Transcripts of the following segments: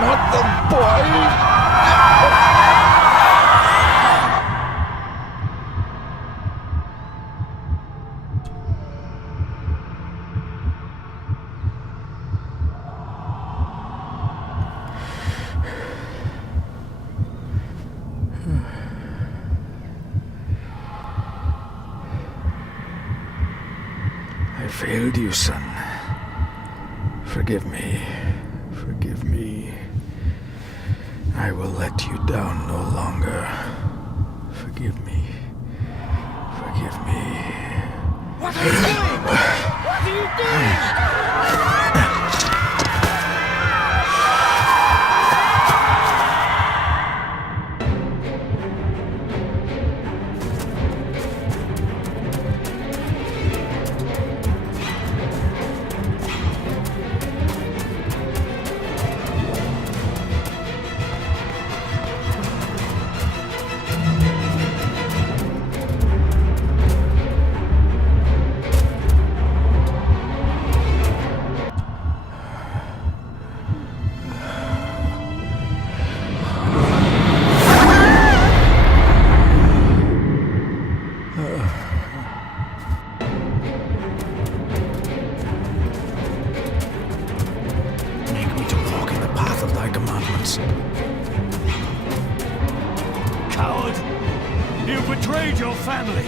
Not the boy! I failed you, son. Forgive me. Forgive me. I will let you down no longer. Forgive me. Forgive me. What are you doing? What are you doing? Coward! You betrayed your family!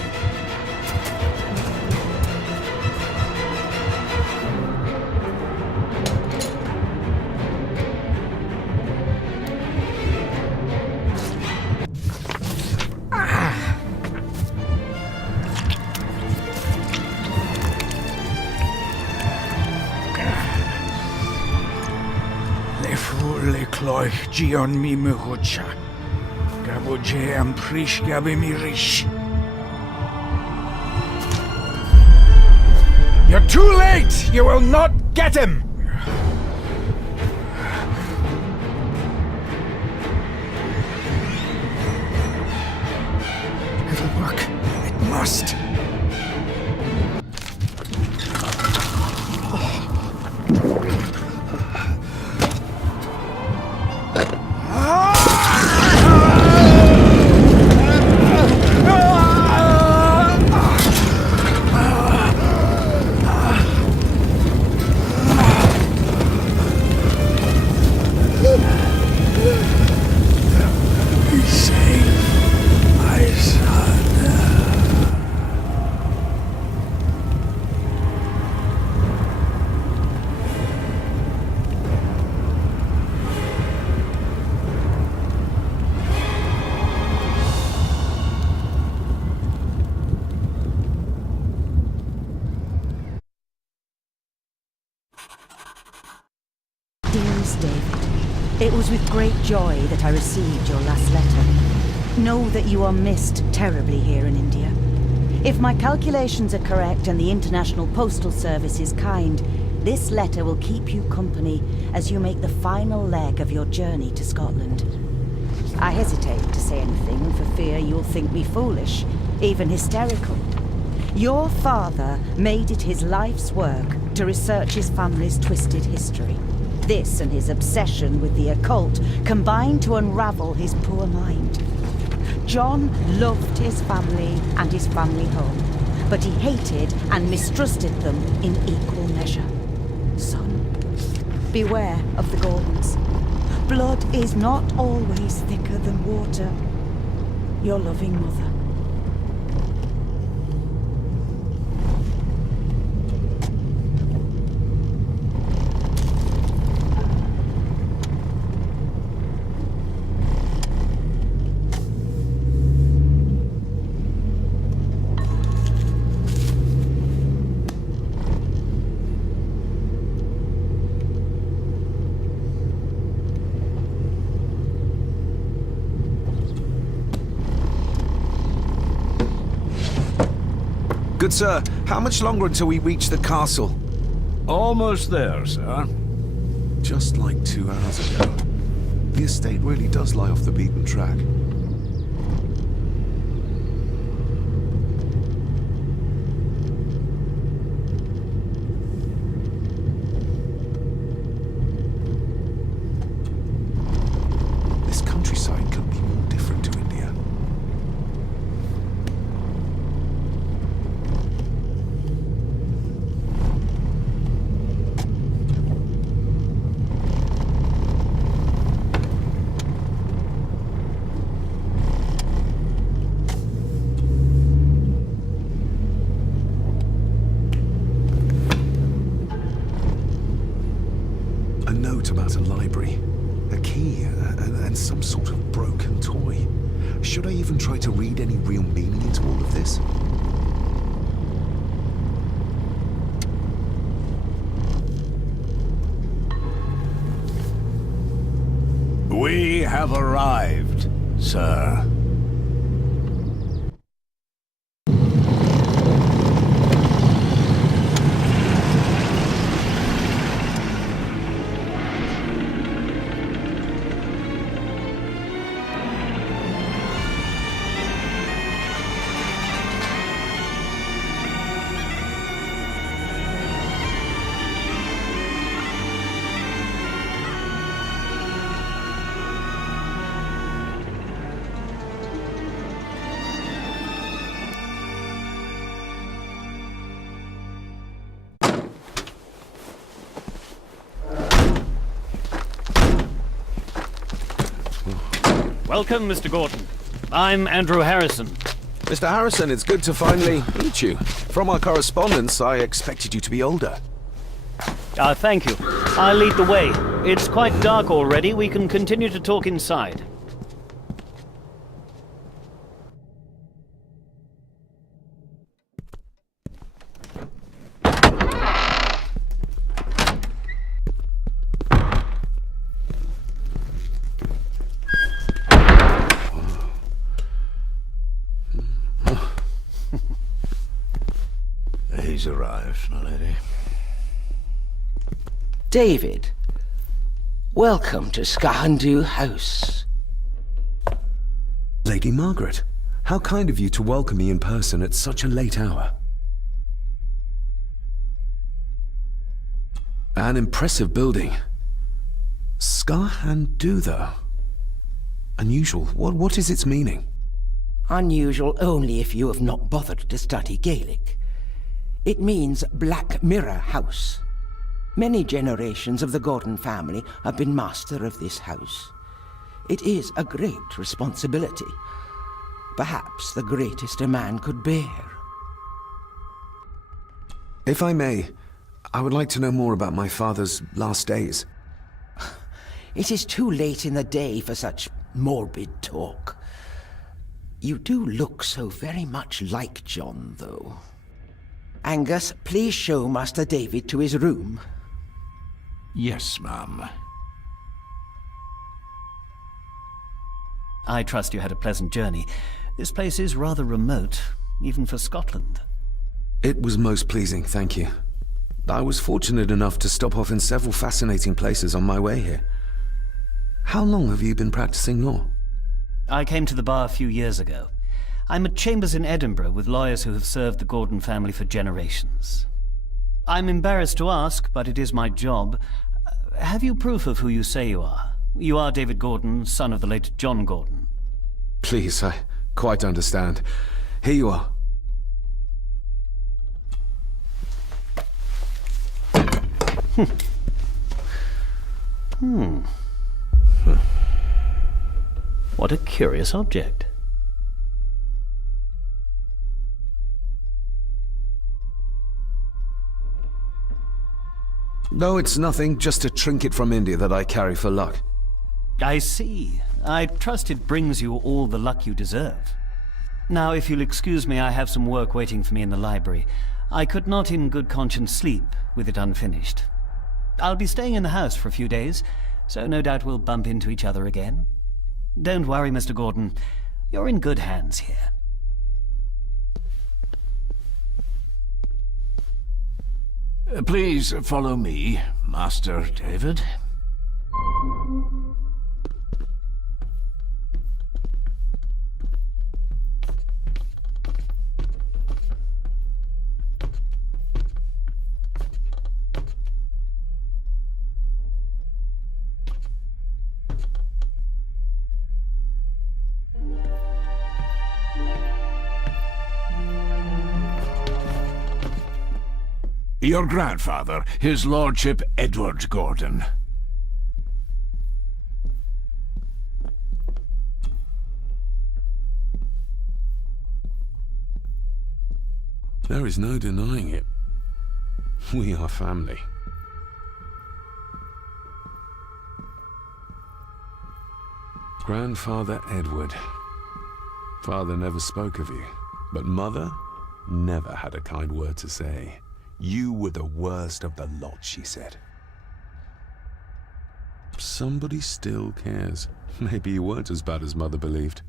Le cloich gion mi muhucha. Gaboje am prish gabi mi rish. You're too late! You will not get him! It'll work. It must. Dearest David, it was with great joy that I received your last letter. Know that you are missed terribly here in India. If my calculations are correct and the International Postal Service is kind, this letter will keep you company as you make the final leg of your journey to Scotland. I hesitate to say anything for fear you'll think me foolish, even hysterical. Your father made it his life's work to research his family's twisted history. This and his obsession with the occult combined to unravel his poor mind. John loved his family and his family home, but he hated and mistrusted them in equal measure. Son, beware of the Gordons. Blood is not always thicker than water. Your loving mother. Good sir, how much longer until we reach the castle? Almost there, sir. Just like 2 hours ago. The estate really does lie off the beaten track. A note about a library, a key, and some sort of broken toy. Should I even try to read any real meaning into all of this? We have arrived, sir. Welcome, Mr. Gordon. I'm Andrew Harrison. Mr. Harrison, it's good to finally meet you. From our correspondence, I expected you to be older. Thank you. I'll lead the way. It's quite dark already. We can continue to talk inside. He's arrived, my lady. David, welcome to Sgathan Dubh House. Lady Margaret, how kind of you to welcome me in person at such a late hour. An impressive building. Sgathan Dubh, though. Unusual. What is its meaning? Unusual only if you have not bothered to study Gaelic. It means Black Mirror House. Many generations of the Gordon family have been master of this house. It is a great responsibility. Perhaps the greatest a man could bear. If I may, I would like to know more about my father's last days. It is too late in the day for such morbid talk. You do look so very much like John, though. Angus, please show Master David to his room. Yes, ma'am. I trust you had a pleasant journey. This place is rather remote, even for Scotland. It was most pleasing, thank you. I was fortunate enough to stop off in several fascinating places on my way here. How long have you been practicing law? I came to the bar a few years ago. I'm at chambers in Edinburgh with lawyers who have served the Gordon family for generations. I'm embarrassed to ask, but it is my job. Have you proof of who you say you are? You are David Gordon, son of the late John Gordon. Please, I quite understand. Here you are. What a curious object. No, it's nothing, just a trinket from India that I carry for luck. I see. I trust it brings you all the luck you deserve. Now, if you'll excuse me, I have some work waiting for me in the library. I could not in good conscience sleep with it unfinished. I'll be staying in the house for a few days, so no doubt we'll bump into each other again. Don't worry, Mr. Gordon. You're in good hands here. Please follow me, Master David. Your grandfather, his lordship Edward Gordon. There is no denying it. We are family. Grandfather Edward. Father never spoke of you, but Mother never had a kind word to say. You were the worst of the lot, she said. Somebody still cares. Maybe you weren't as bad as Mother believed.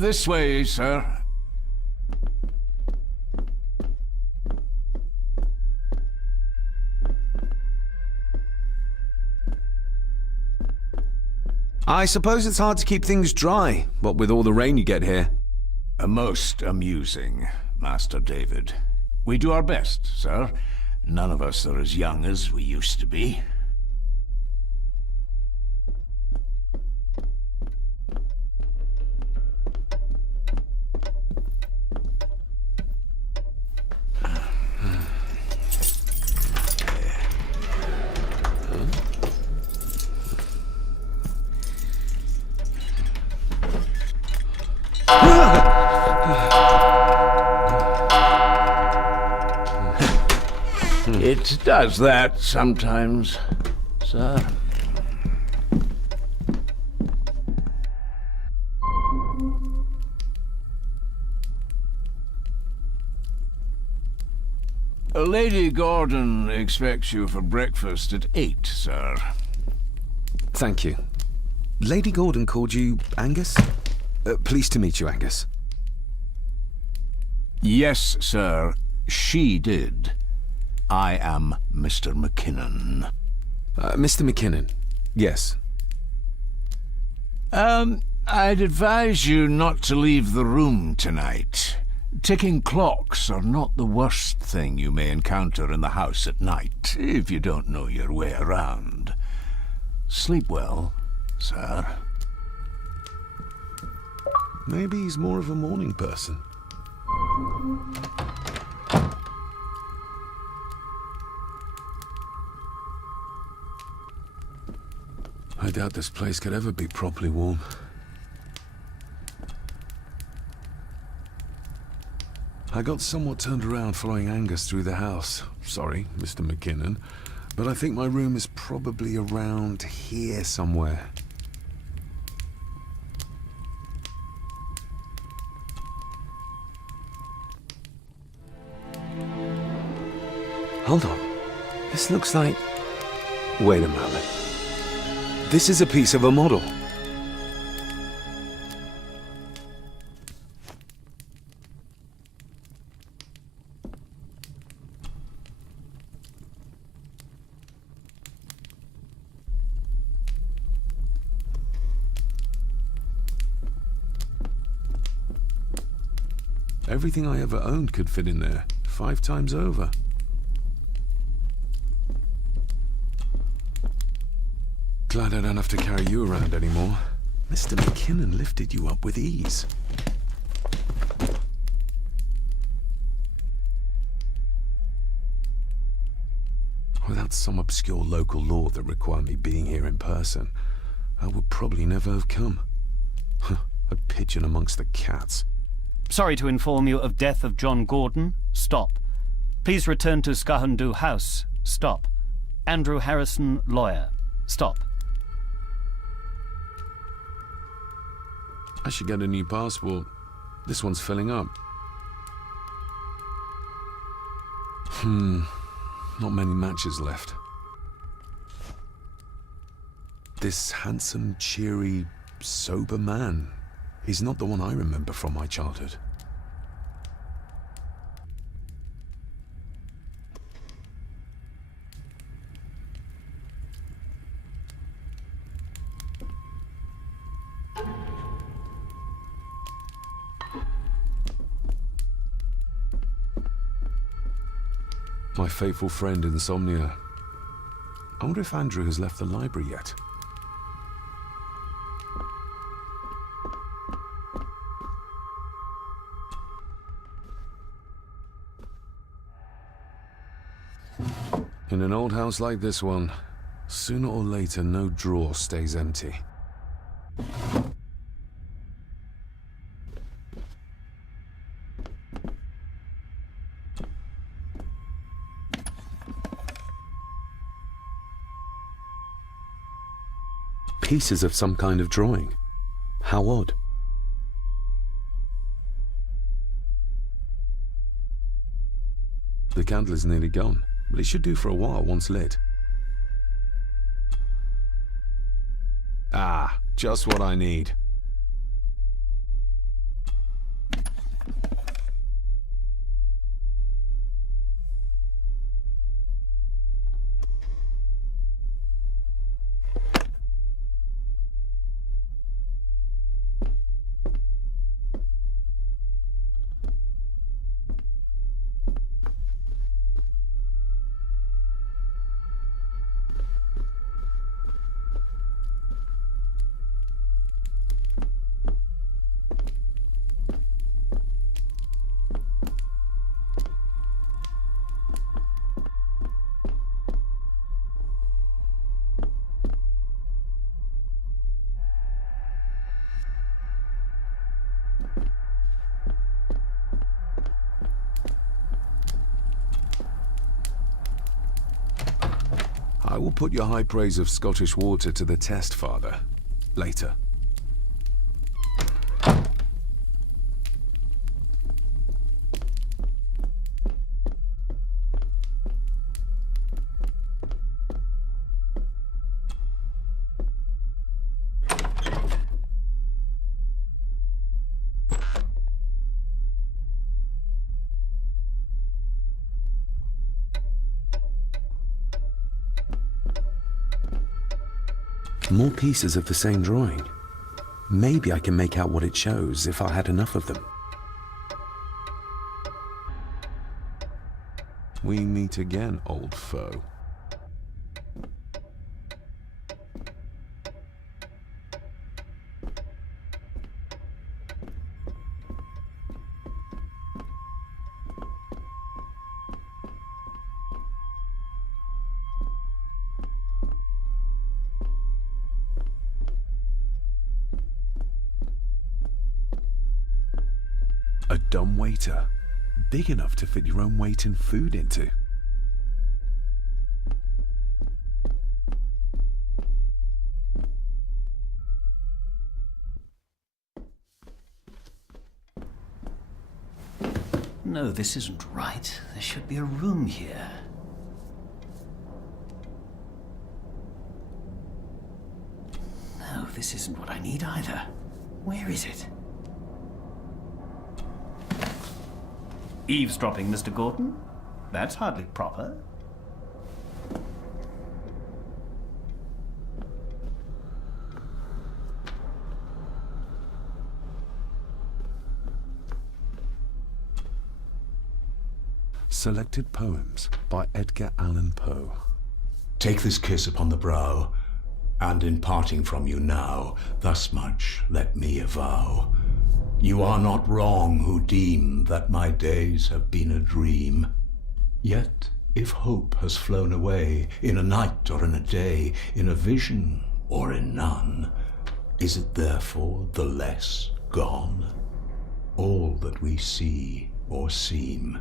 This way, sir. I suppose it's hard to keep things dry, what with all the rain you get here. Most amusing, Master David. We do our best, sir. None of us are as young as we used to be. It does that sometimes, sir. Lady Gordon expects you for breakfast at 8, sir. Thank you. Lady Gordon called you Angus? Pleased to meet you, Angus. Yes, sir. She did. I am Mr. McKinnon. Mr. McKinnon, yes. I'd advise you not to leave the room tonight. Ticking clocks are not the worst thing you may encounter in the house at night, if you don't know your way around. Sleep well, sir. Maybe he's more of a morning person. I doubt this place could ever be properly warm. I got somewhat turned around following Angus through the house. Sorry, Mr. McKinnon, but I think my room is probably around here somewhere. Hold on. This looks like... Wait a moment. This is a piece of a model. Everything I ever owned could fit in there, 5 times over. Glad I don't have to carry you around anymore. Mr. McKinnon lifted you up with ease. Without some obscure local law that required me being here in person, I would probably never have come. A pigeon amongst the cats. Sorry to inform you of death of John Gordon. Stop. Please return to Sgathan Dubh House. Stop. Andrew Harrison, lawyer. Stop. I should get a new passport. This one's filling up. Not many matches left. This handsome, cheery, sober man. He's not the one I remember from my childhood. My faithful friend Insomnia. I wonder if Andrew has left the library yet. In an old house like this one, sooner or later no drawer stays empty. Pieces of some kind of drawing. How odd. The candle is nearly gone, but it should do for a while once lit. Ah, just what I need. I will put your high praise of Scottish water to the test, Father. Later. More pieces of the same drawing. Maybe I can make out what it shows if I had enough of them. We meet again, old foe. A dumb waiter, big enough to fit your own weight in food into. No, this isn't right. There should be a room here. No, this isn't what I need either. Where is it? Eavesdropping, Mr. Gordon? That's hardly proper. Selected Poems by Edgar Allan Poe. Take this kiss upon the brow, and in parting from you now, thus much let me avow. You are not wrong who deem that my days have been a dream. Yet, if hope has flown away, in a night or in a day, in a vision or in none, is it therefore the less gone? All that we see or seem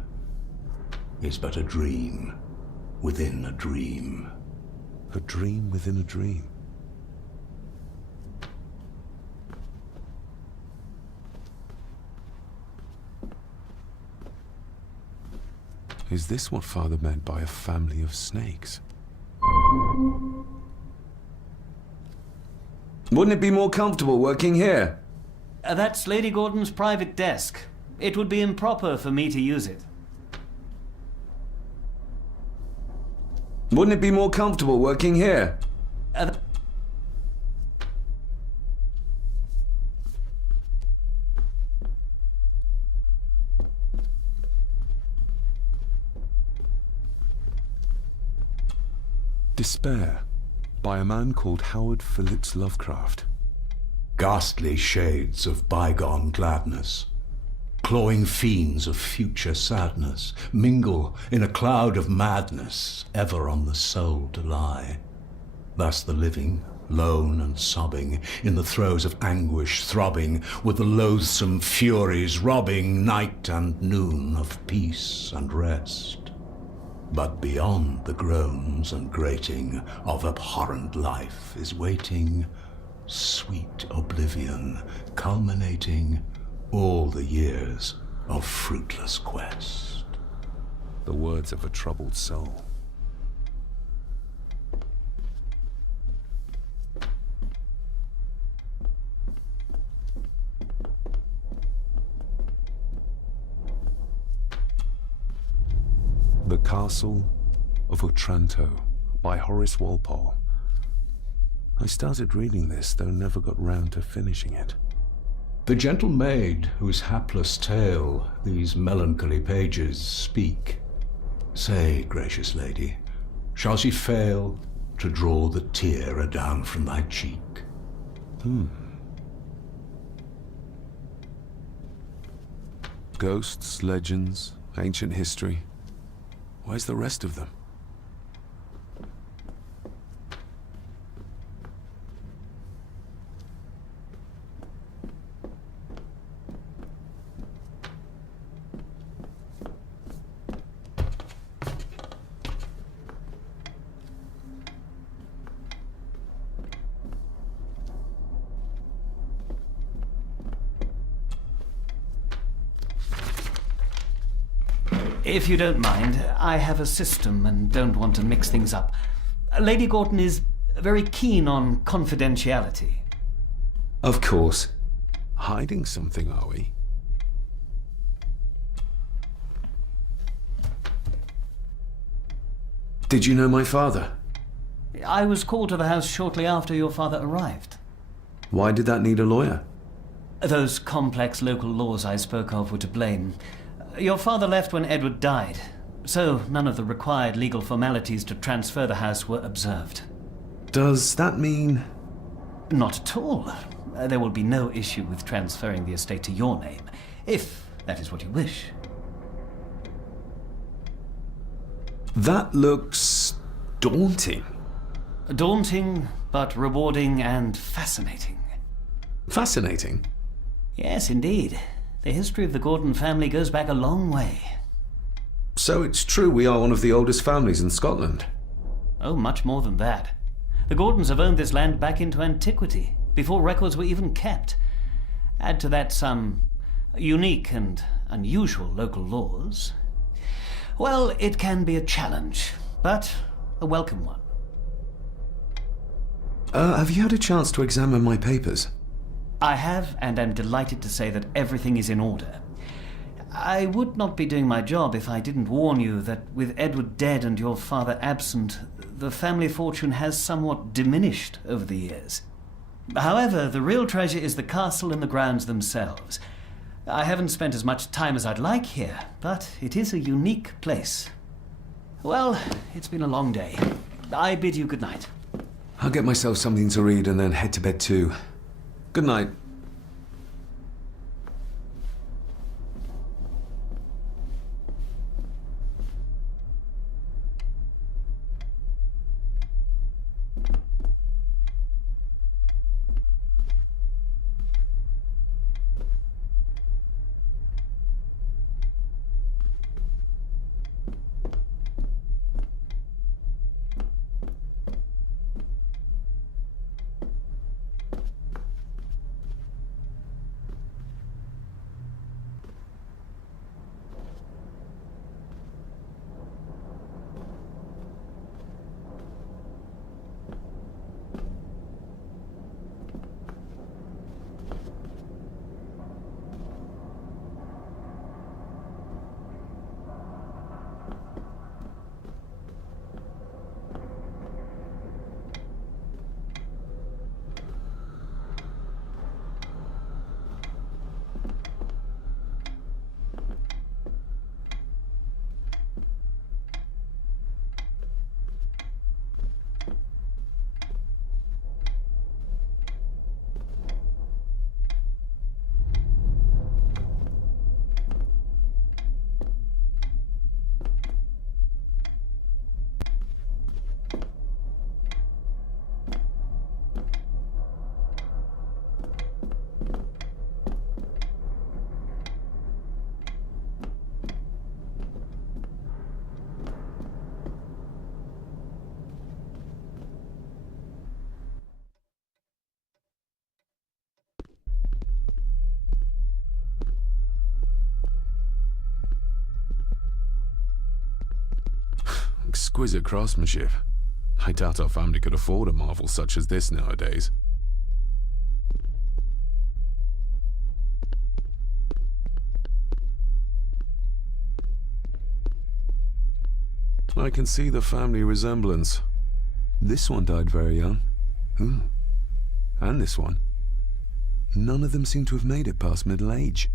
is but a dream within a dream. A dream within a dream. Is this what Father meant by a family of snakes? Wouldn't it be more comfortable working here? That's Lady Gordon's private desk. It would be improper for me to use it. Wouldn't it be more comfortable working here? Despair, by a man called Howard Phillips Lovecraft. Ghastly shades of bygone gladness, clawing fiends of future sadness, mingle in a cloud of madness, ever on the soul to lie. Thus the living lone and sobbing, in the throes of anguish throbbing, with the loathsome furies robbing night and noon of peace and rest. But beyond the groans and grating of abhorrent life is waiting sweet oblivion, culminating all the years of fruitless quest. The words of a troubled soul. The Castle of Otranto by Horace Walpole. I started reading this, though never got round to finishing it. The gentle maid whose hapless tale these melancholy pages speak, say, gracious lady, shall she fail to draw the tear adown from thy cheek? Ghosts, legends, ancient history. Where's the rest of them? If you don't mind, I have a system and don't want to mix things up. Lady Gorton is very keen on confidentiality. Of course. Hiding something, are we? Did you know my father? I was called to the house shortly after your father arrived. Why did that need a lawyer? Those complex local laws I spoke of were to blame. Your father left when Edward died, so none of the required legal formalities to transfer the house were observed. Does that mean... Not at all. There will be no issue with transferring the estate to your name, if that is what you wish. That looks... daunting. Daunting, but rewarding and fascinating. Fascinating? Yes, indeed. The history of the Gordon family goes back a long way. So it's true we are one of the oldest families in Scotland? Oh, much more than that. The Gordons have owned this land back into antiquity, before records were even kept. Add to that some unique and unusual local laws. Well, it can be a challenge, but a welcome one. Have you had a chance to examine my papers? I have, and am delighted to say that everything is in order. I would not be doing my job if I didn't warn you that with Edward dead and your father absent, the family fortune has somewhat diminished over the years. However, the real treasure is the castle and the grounds themselves. I haven't spent as much time as I'd like here, but it is a unique place. Well, it's been a long day. I bid you good night. I'll get myself something to read and then head to bed too. Good night. exquisite craftsmanship. I doubt our family could afford a marvel such as this nowadays. I can see the family resemblance. This one died very young. And this one. None of them seem to have made it past middle age.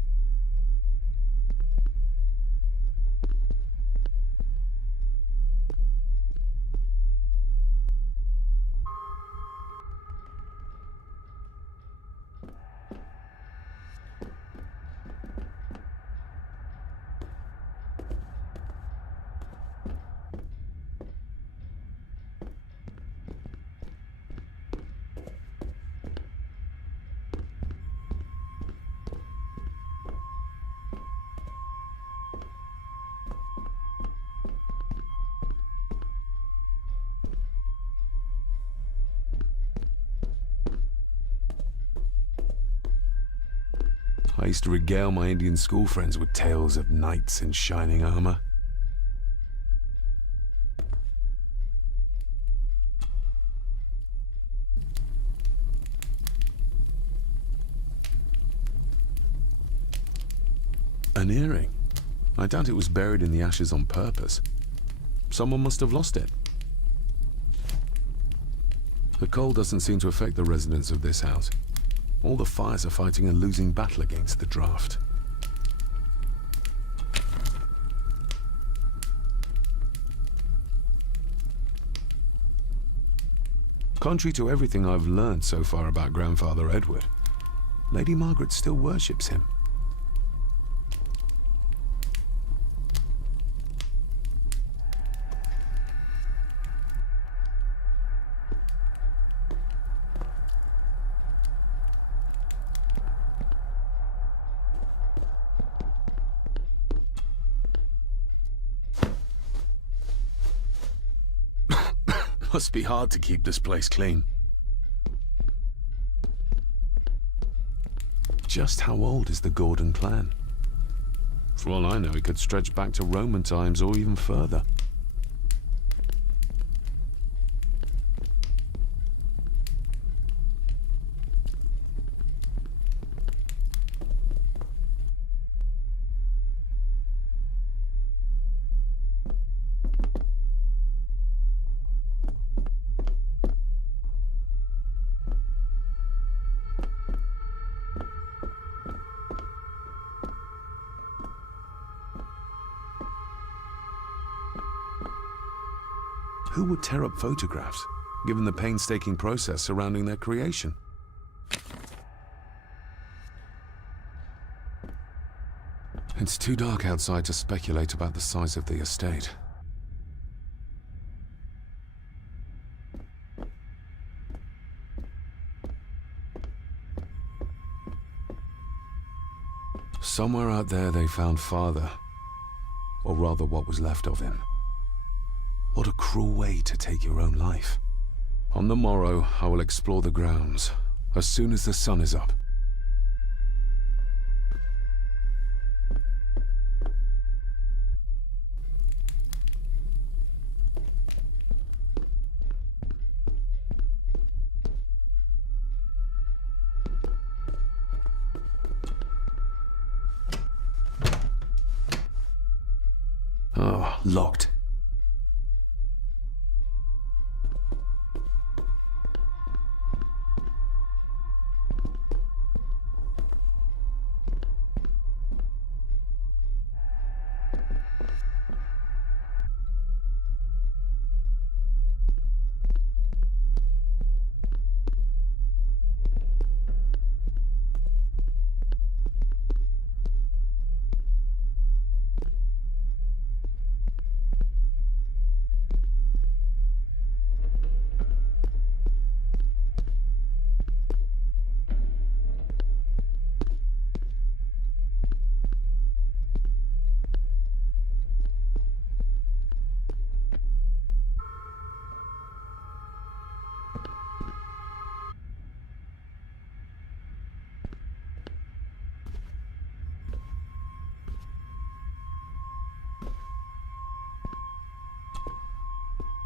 I used to regale my Indian school friends with tales of knights in shining armor. An earring? I doubt it was buried in the ashes on purpose. Someone must have lost it. The cold doesn't seem to affect the residents of this house. All the fires are fighting a losing battle against the draft. Contrary to everything I've learned so far about Grandfather Edward, Lady Margaret still worships him. Must be hard to keep this place clean. Just how old is the Gordon clan? For all I know, it could stretch back to Roman times or even further. Who would tear up photographs, given the painstaking process surrounding their creation? It's too dark outside to speculate about the size of the estate. Somewhere out there they found Father, or rather what was left of him. What a cruel way to take your own life. On the morrow, I will explore the grounds, as soon as the sun is up. Oh, locked.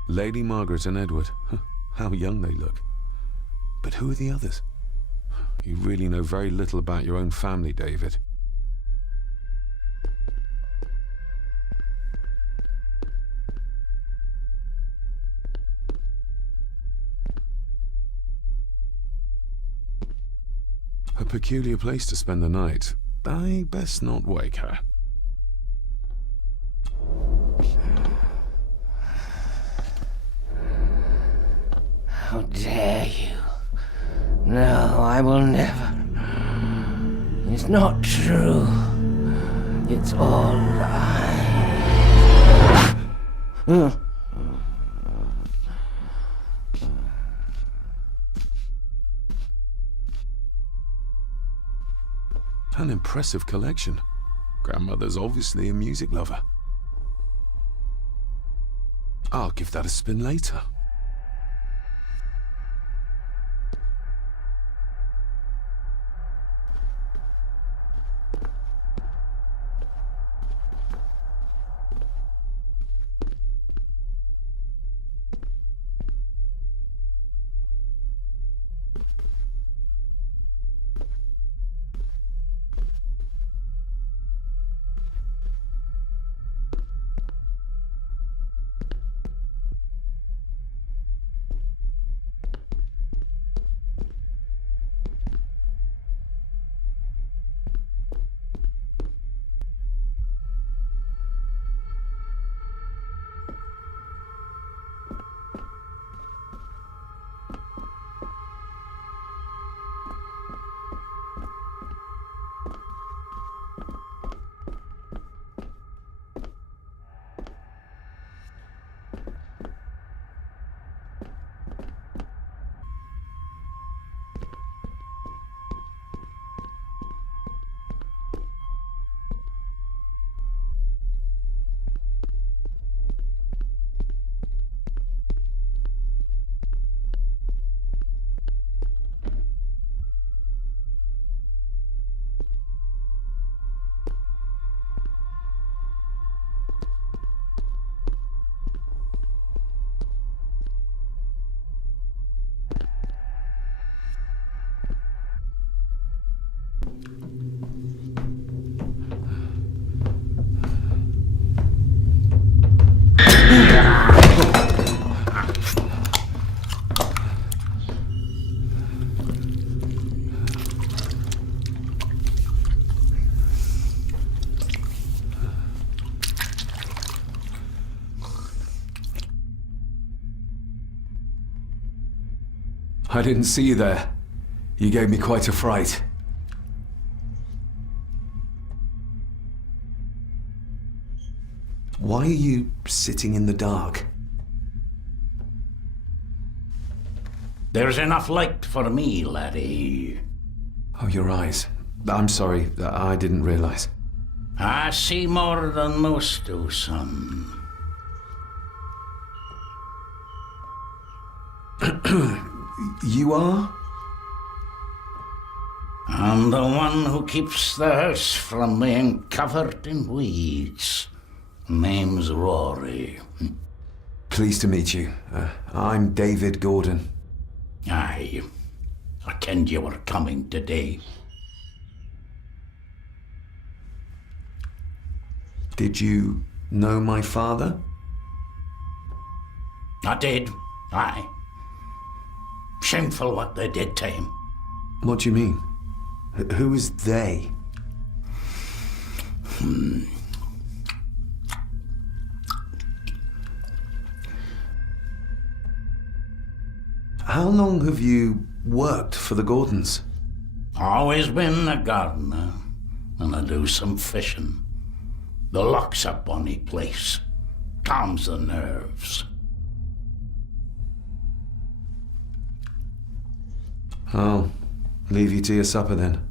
Lady Margaret and Edward. How young they look. But who are the others? You really know very little about your own family, David. A peculiar place to spend the night. I best not wake her. How dare you? No, I will never. It's not true. It's all lies. An impressive collection. Grandmother's obviously a music lover. I'll give that a spin later. I didn't see you there. You gave me quite a fright. Why are you sitting in the dark? There's enough light for me, laddie. Oh, your eyes. I'm sorry, I didn't realize. I see more than most do, son. You are? I'm the one who keeps the house from being covered in weeds. Name's Rory. Pleased to meet you. I'm David Gordon. Aye. I kenned you were coming today. Did you know my father? I did. Aye. Shameful what they did to him. What do you mean? Who is they? How long have you worked for the Gordons? Always been a gardener, and I do some fishing. The lock's a bonny place. Calms the nerves. I'll leave you to your supper then.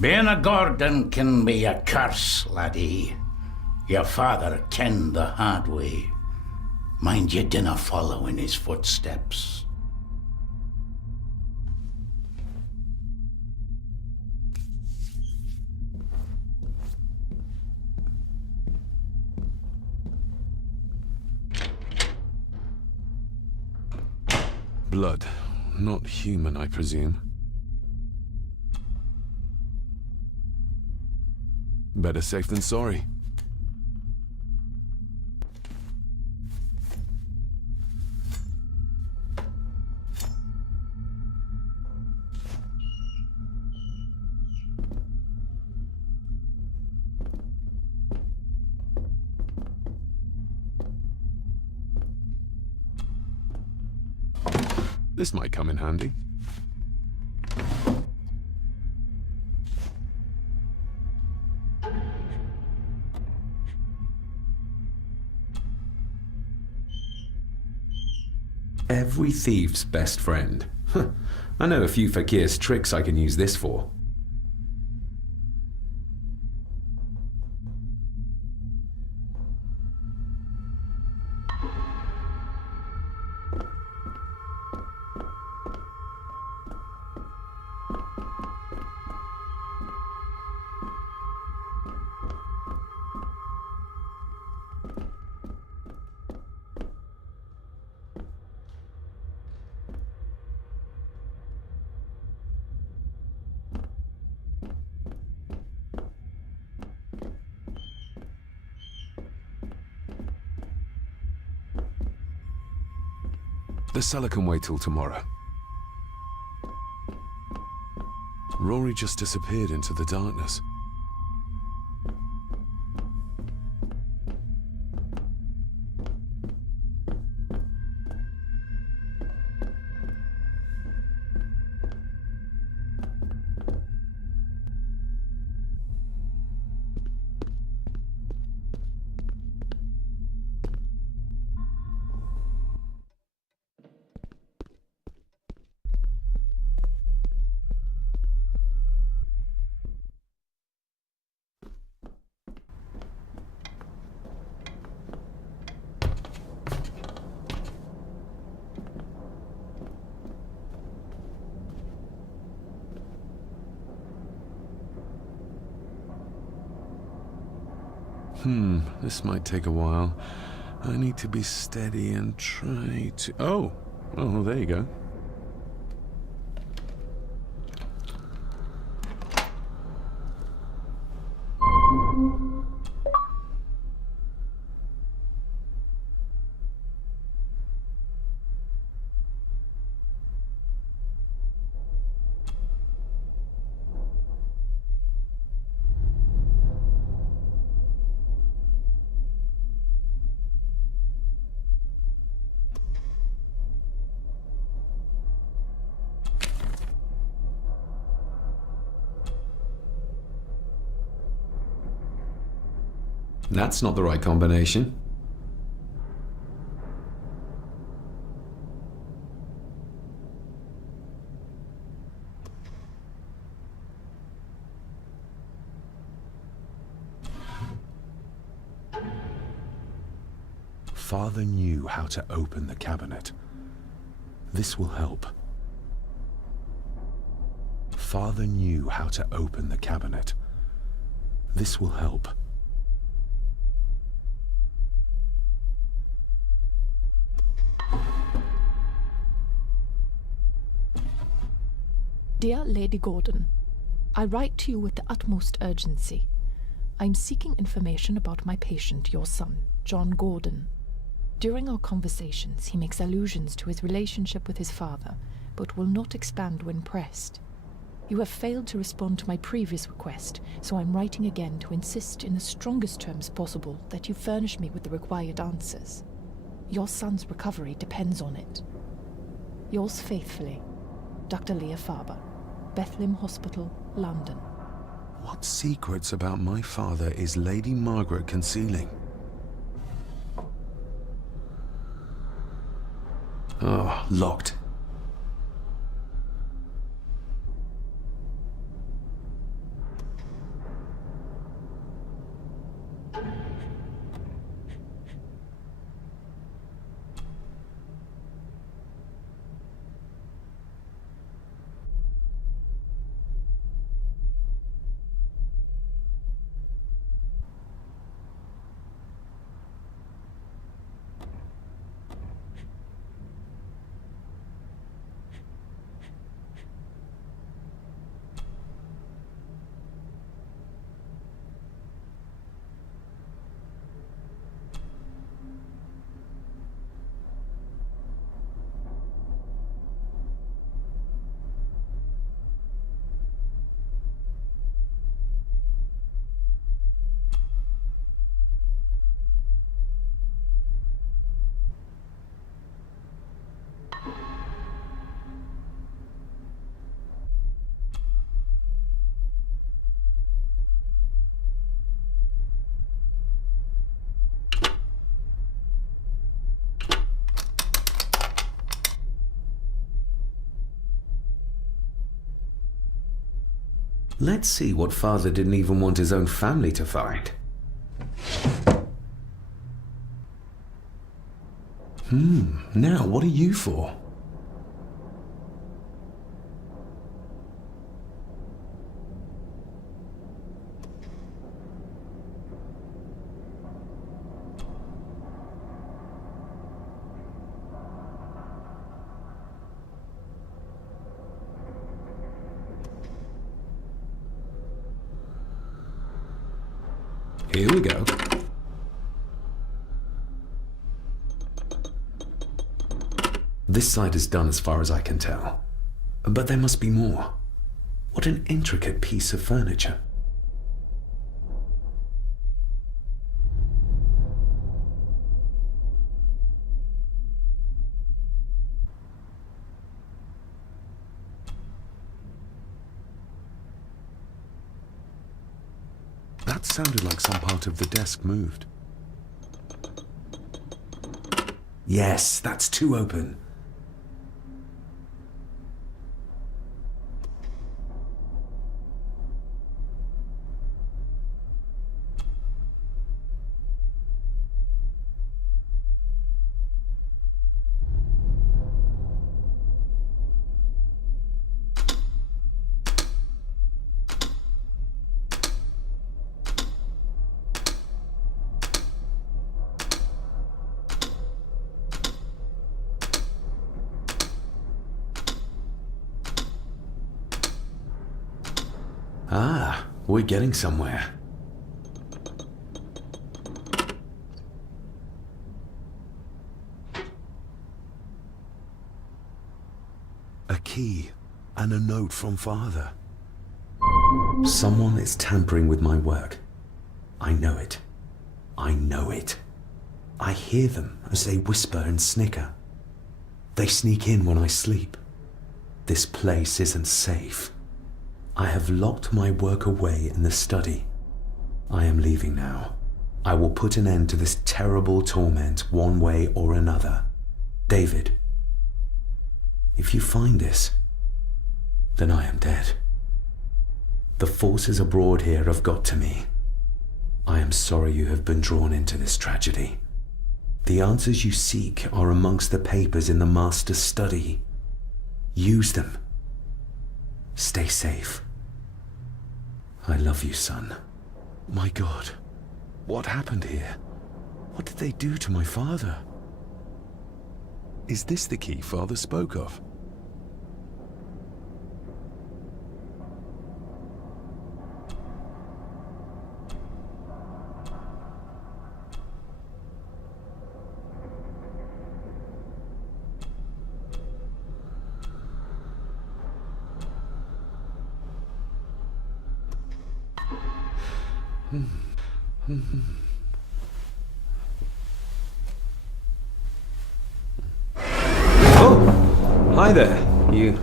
Being a Gordon can be a curse, laddie. Your father kenned the hard way. Mind you dinna follow in his footsteps. Blood. Not human, I presume. Better safe than sorry. This might come in handy. Every thief's best friend. I know a few fakir's tricks I can use this for. The cellar can wait till tomorrow. Rory just disappeared into the darkness. This might take a while. I need to be steady and try to... Oh, there you go. That's not the right combination. Father knew how to open the cabinet. This will help. Father knew how to open the cabinet. This will help. Dear Lady Gordon, I write to you with the utmost urgency. I'm seeking information about my patient, your son, John Gordon. During our conversations, he makes allusions to his relationship with his father, but will not expand when pressed. You have failed to respond to my previous request, so I'm writing again to insist in the strongest terms possible that you furnish me with the required answers. Your son's recovery depends on it. Yours faithfully, Dr. Leah Farber, Bethlehem Hospital, London. What secrets about my father is Lady Margaret concealing? Oh, locked. Let's see what father didn't even want his own family to find. Now what are you for? Here we go. This side is done as far as I can tell. But there must be more. What an intricate piece of furniture. That sounded like some part of the desk moved. Yes, that's too open. Ah, we're getting somewhere. A key and a note from father. Someone is tampering with my work. I know it. I know it. I hear them as they whisper and snicker. They sneak in when I sleep. This place isn't safe. I have locked my work away in the study. I am leaving now. I will put an end to this terrible torment one way or another. David, if you find this, then I am dead. The forces abroad here have got to me. I am sorry you have been drawn into this tragedy. The answers you seek are amongst the papers in the Master's study. Use them. Stay safe. I love you, son. My God, what happened here? What did they do to my father? Is this the key father spoke of? Oh, hi there. You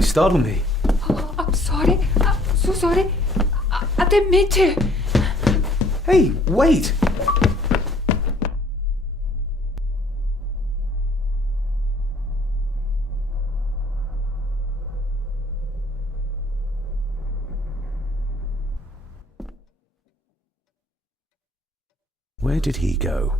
startled me. Oh, I'm sorry. I'm so sorry. I didn't mean to. Hey, wait! Where did he go?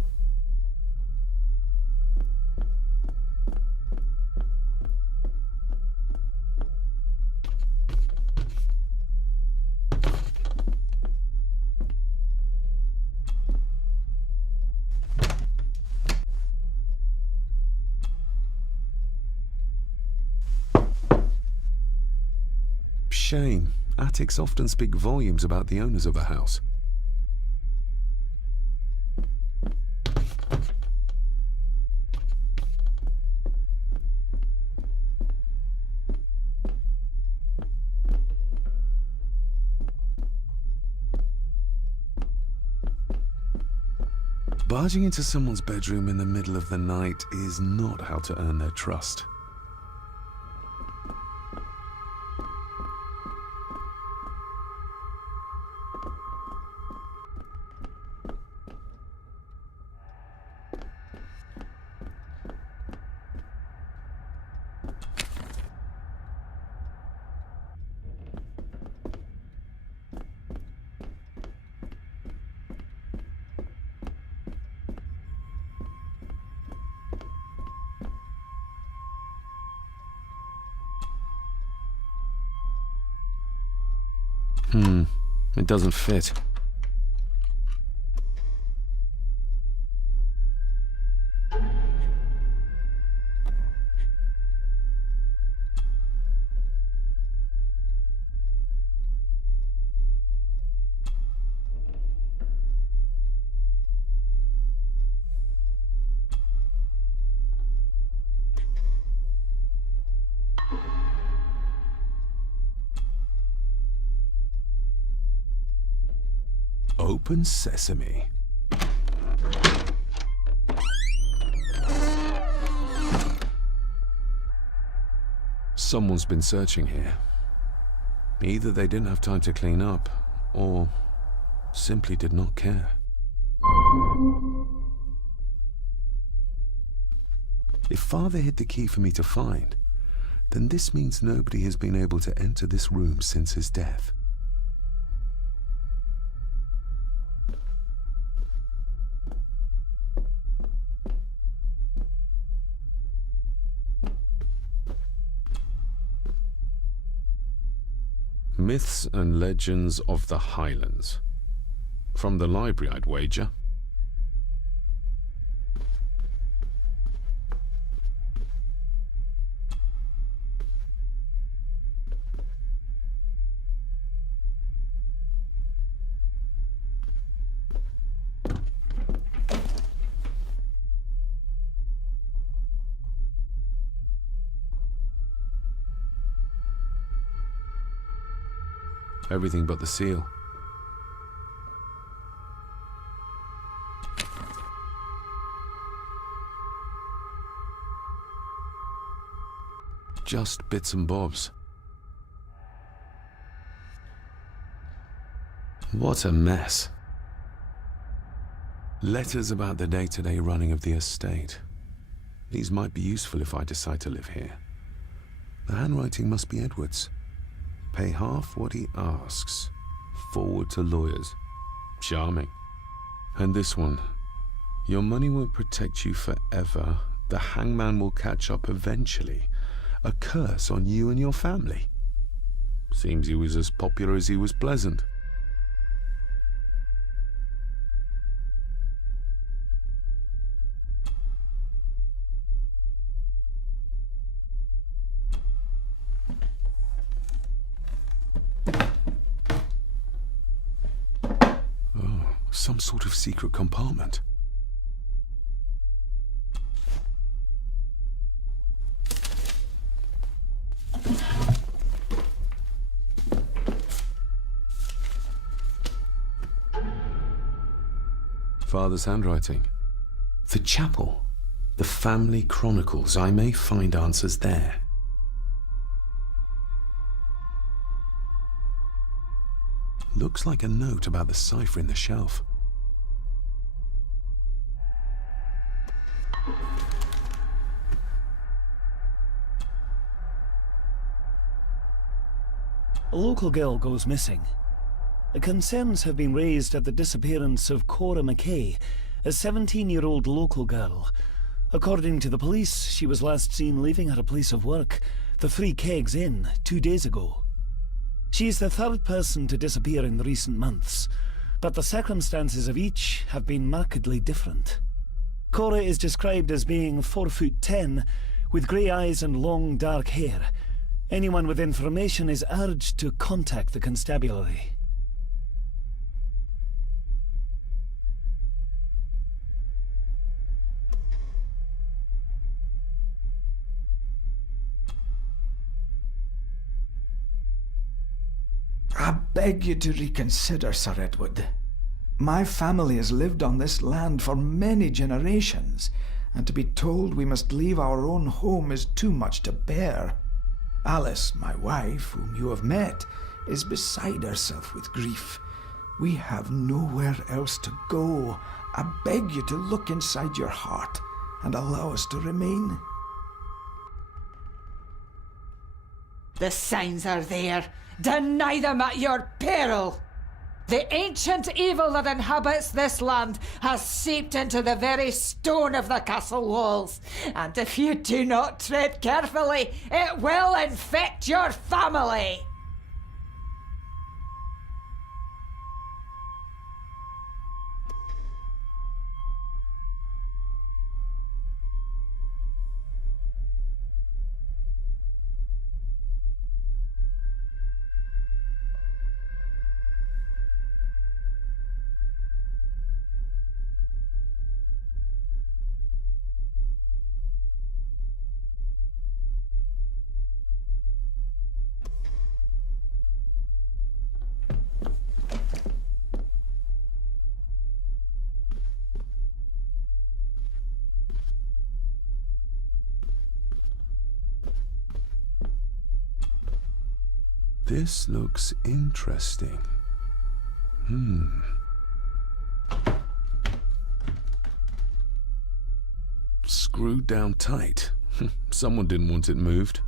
Shame. Attics often speak volumes about the owners of a house. Barging into someone's bedroom in the middle of the night is not how to earn their trust. It doesn't fit. Open sesame. Someone's been searching here. Either they didn't have time to clean up, or simply did not care. If Father hid the key for me to find, then this means nobody has been able to enter this room since his death. Myths and Legends of the Highlands. From the library, I'd wager. Everything but the seal. Just bits and bobs. What a mess. Letters about the day-to-day running of the estate. These might be useful if I decide to live here. The handwriting must be Edward's. Pay half what he asks. Forward to lawyers. Charming. And this one. Your money won't protect you forever. The hangman will catch up eventually. A curse on you and your family. Seems he was as popular as he was pleasant. Some sort of secret compartment. Father's handwriting. The chapel. The family chronicles. I may find answers there. Looks like a note about the cipher in the shelf. A local girl goes missing. Concerns have been raised at the disappearance of Cora McKay, a 17-year-old local girl. According to the police, she was last seen leaving her place of work, the Three Kegs Inn, 2 days ago. She is the third person to disappear in the recent months, but the circumstances of each have been markedly different. Cora is described as being 4'10", with grey eyes and long dark hair. Anyone with information is urged to contact the constabulary. I beg you to reconsider, Sir Edward. My family has lived on this land for many generations, and to be told we must leave our own home is too much to bear. Alice, my wife, whom you have met, is beside herself with grief. We have nowhere else to go. I beg you to look inside your heart and allow us to remain. The signs are there. Deny them at your peril. The ancient evil that inhabits this land has seeped into the very stone of the castle walls, and if you do not tread carefully, it will infect your family. This looks interesting. Screwed down tight. Someone didn't want it moved.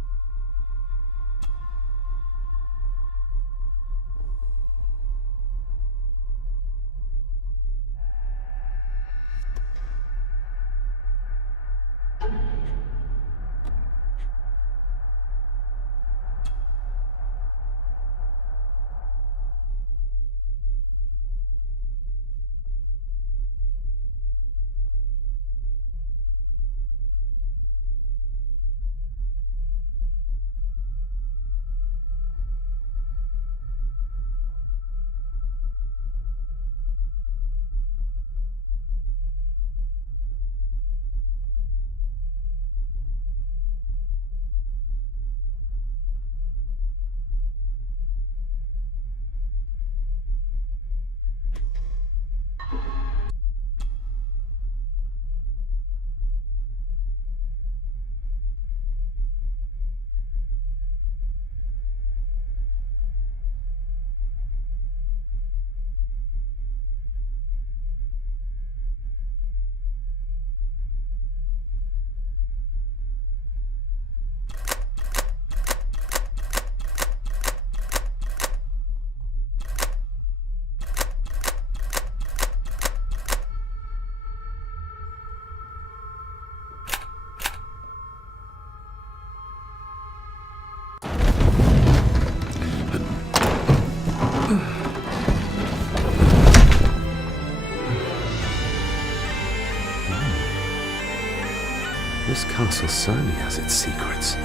This castle certainly has its secrets.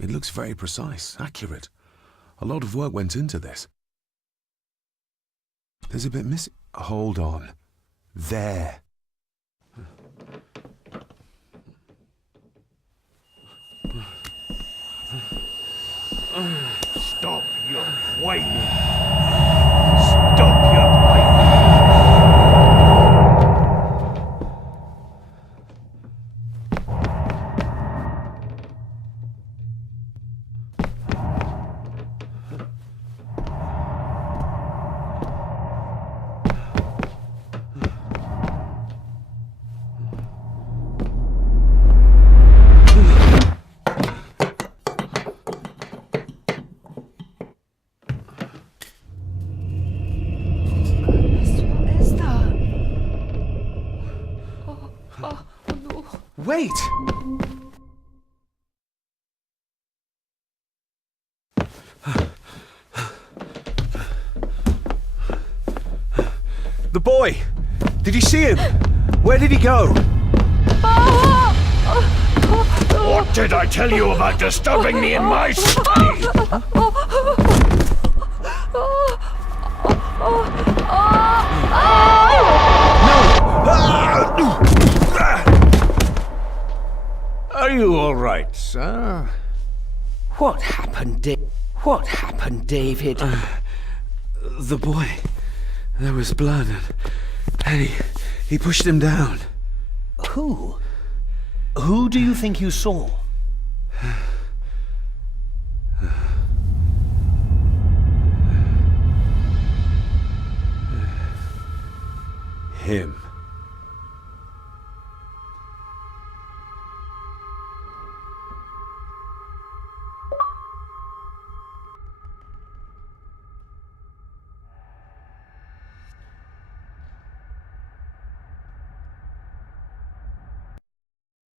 It looks very precise, accurate. A lot of work went into this. There's a bit missing. Hold on. There. Stop your whining! Stop your whining! Wait! The boy! Did you see him? Where did he go? What did I tell you about disturbing me in my study? Are you all right, sir? What happened, David? The boy. There was blood, and he pushed him down. Who? Who do you think you saw?